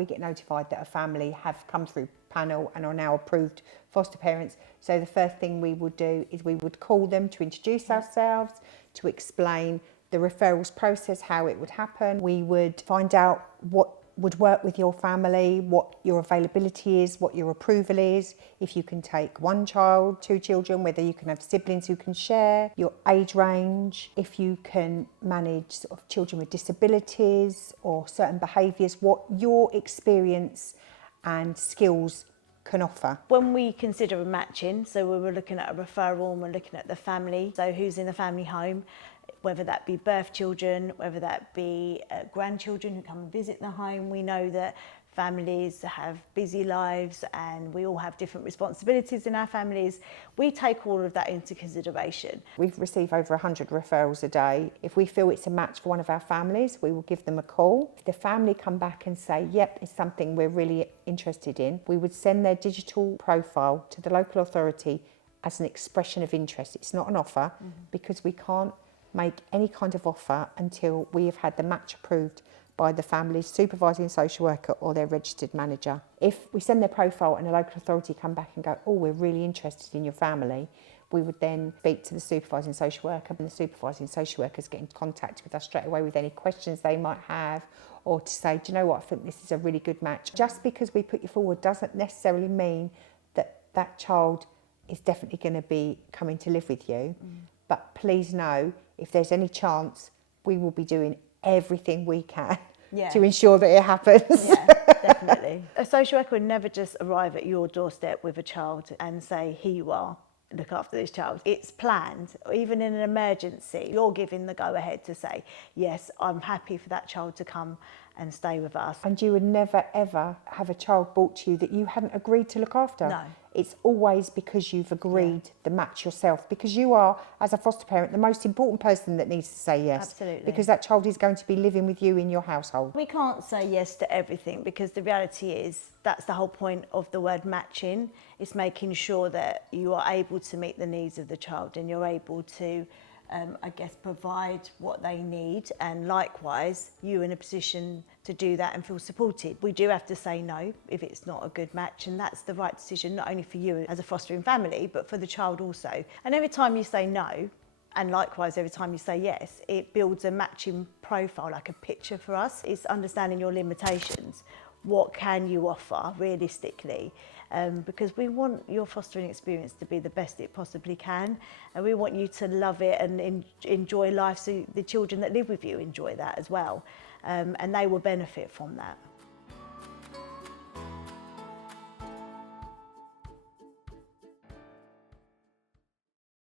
we get notified that a family have come through panel and are now approved foster parents. So the first thing we would do is we would call them to introduce ourselves, to explain the referrals process, how it would happen. We would find out what would work with your family, what your availability is, what your approval is, if you can take one child, two children, whether you can have siblings who can share, your age range, if you can manage sort of children with disabilities or certain behaviours, what your experience and skills can offer. When we consider a matching, so when we're looking at a referral and we're looking at the family, so who's in the family home, whether that be birth children, whether that be grandchildren who come and visit the home. We know that families have busy lives and we all have different responsibilities in our families. We take all of that into consideration. We've received over 100 referrals a day. If we feel it's a match for one of our families, we will give them a call. If the family come back and say, yep, it's something we're really interested in, we would send their digital profile to the local authority as an expression of interest. It's not an offer because we can't make any kind of offer until we have had the match approved by the family's supervising social worker or their registered manager. If we send their profile and a local authority come back and go, oh, we're really interested in your family, we would then speak to the supervising social worker, and the supervising social workers get in contact with us straight away with any questions they might have, or to say, do you know what, I think this is a really good match. Just because we put you forward doesn't necessarily mean that that child is definitely going to be coming to live with you. But please know, if there's any chance, we will be doing everything we can to ensure that it happens. Yeah, definitely. A social worker would never just arrive at your doorstep with a child and say, here you are, look after this child. It's planned. Even in an emergency, you're giving the go-ahead to say, yes, I'm happy for that child to come and stay with us. And you would never, ever have a child brought to you that you hadn't agreed to look after. No. It's always because you've agreed the match yourself, because you are, as a foster parent, the most important person that needs to say yes. Absolutely. Because that child is going to be living with you in your household. We can't say yes to everything because the reality is that's the whole point of the word matching. It's making sure that you are able to meet the needs of the child and you're able to provide what they need, and likewise you in a position to do that and feel supported. We do have to say no if it's not a good match, and that's the right decision, not only for you as a fostering family, but for the child also. And every time you say no, and likewise every time you say yes, it builds a matching profile, like a picture for us. It's understanding your limitations. What can you offer realistically? Because we want your fostering experience to be the best it possibly can, and we want you to love it and enjoy life, so the children that live with you enjoy that as well, and they will benefit from that.